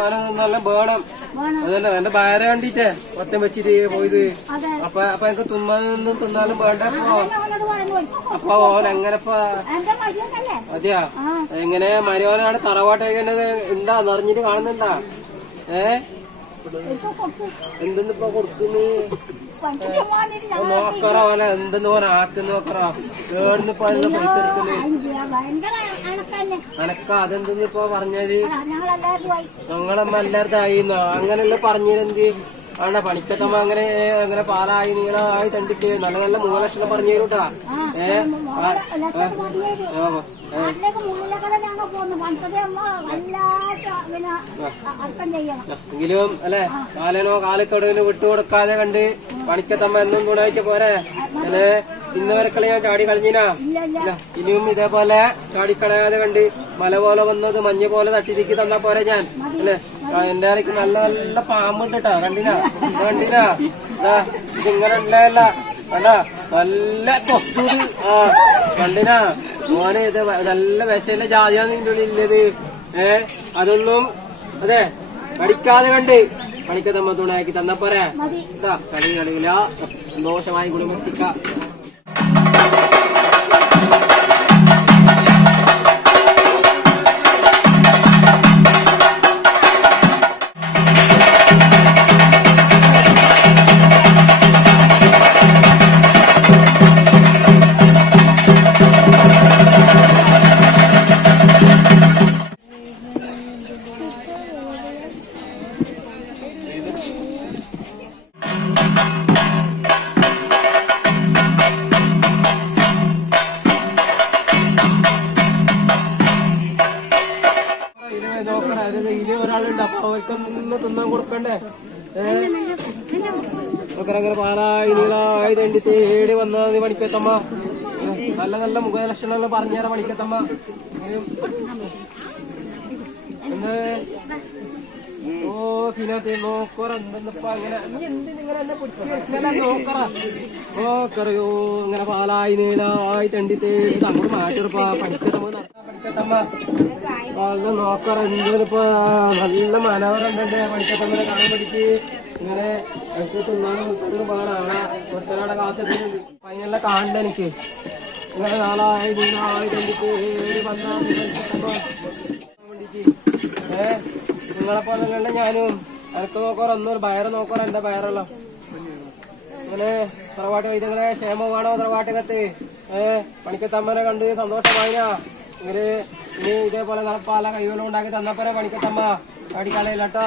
തിന്നാലും വേണം. അതല്ല എന്റെ ഭാര്യ കണ്ടിട്ടേ ഒറ്റം വെച്ചിട്ട് പോയത്. അപ്പൊ എനിക്ക് തിന്നാനൊന്നും തിന്നാലും വേണ്ട. അപ്പൊ ഓനെങ്ങനെപ്പാ അതെയാ എങ്ങനെ മരുവനാണ് തറവാട്ടൊക്കെ ഉണ്ടാ നിറഞ്ഞിട്ട് കാണുന്നുണ്ടാ? എന്തെന്നിപ്പോ കൊടുക്കുന്നു നോക്കറോ അല്ലെ എന്തെന്ന് പോലെ ആക്കുന്ന നോക്കറോ കേടുന്നിപ്പോ അതിന് പൈസ എടുക്കുന്നത് അനക്ക അതെന്തെന്നിപ്പോ പറഞ്ഞാല് ഞങ്ങളമ്മ എല്ലായിടത്തും ആയിന്നോ അങ്ങനെയല്ല പറഞ്ഞിരുന്നത് ആണ പണിക്കത്തമ്മ അങ്ങനെ അങ്ങനെ പാലായി നീളായി തണ്ടിട്ട് നല്ല നല്ല 3 ലക്ഷം പറഞ്ഞു തരൂട്ടാ. എങ്കിലും അല്ലെ കാലനോ കാലക്കടവിന് വിട്ടുകൊടുക്കാതെ കണ്ട് പണിക്കത്തമ്മ എന്നും ഗുണമായിട്ട് പോരെ. അല്ലെ ഇന്നവരക്കളെ ഞാൻ ചാടി കളഞ്ഞിനാ. ഇനിയും ഇതേപോലെ ചാടിക്കളയാതെ കണ്ട് മല പോലെ വന്നത് മഞ്ഞ പോലെ തട്ടിതിക്കി തന്നാ പോരെ ഞാൻ. അല്ലെ എന്റെ ആൾക്ക് നല്ല നല്ല പാമ്പുണ്ട് കേട്ടാ. കണ്ടിനാ ഇതിങ്ങനെ ഉണ്ടായല്ല കണ്ടാ നല്ല കൊത്തൂത്. കണ്ടിനാ മോനെ ഇത് നല്ല വിശയിലെ ജാതിയാണ് ഇതിന്റെ ഉള്ളിലുള്ളത്. അതൊന്നും അതെ പഠിക്കാതെ കണ്ട് പണിക്കത്തമ്മ തുണയാക്കി തന്നാ പോരെ. കളി കളിയില്ല സന്തോഷമായി കുടുംബത്തിക്ക. ഇതിൽ ഒരാളുണ്ട് അപ്പൊ അവർക്കൊന്നും തിന്നാൻ കൊടുക്കണ്ടേ. അങ്ങനെ പാലായി നീളായി തണ്ടി തേടി വന്നത് പണിക്കത്തമ്മ. നല്ല നല്ല മുഖലക്ഷണമെല്ലാം പറഞ്ഞുതരാം പണിക്കത്തമ്മ. ഓ കിനത്തെ നോക്കറ എന്തെന്നപ്പ അങ്ങനെ നീ എന്തിനിങ്ങനെ എന്നെ പിടിച്ചാ നോക്കറ നോക്കറയോ ഇങ്ങനെ പാലായി നീളായി തണ്ടി തേടി അങ്ങോട്ട് മാറ്റിയെടുപ്പാ പണിക്കത്തമ്മ. നോക്കറ എന്തിനിപ്പോ നല്ല മനോഹരണ്ടേ പണിക്കത്തമ്മനെ കാണാൻ പഠിക്ക്. ഇങ്ങനെ എനിക്ക് തിന്നാനും പാടാണ് ഒറ്റനാടെ കാത്തിട്ടുണ്ട്. അതിനെല്ലാം കാണണ്ട എനിക്ക്. ഇങ്ങനെ നാളായി നീളായി തണ്ടി തേടി വന്നാ നിങ്ങളെ പോലെ തന്നെ ഞാനും എനക്ക് നോക്കാറ ഒന്നും ബയറ് നോക്കാറ എന്റെ ബയറല്ലോ. അങ്ങനെ തറവാട്ട് വൈദ്യങ്ങളെ ക്ഷേമമാണോ തറവാട്ടകത്ത്? പണിക്കത്തമ്മനെ കണ്ട് സന്തോഷമായിനാ. ഇവര് ഇനി ഇതേപോലെ പാല കൈവെള്ളം ഉണ്ടാക്കി തന്നപ്പോരെ പണിക്കത്തമ്മ അടിക്കളയില്ലട്ടോ.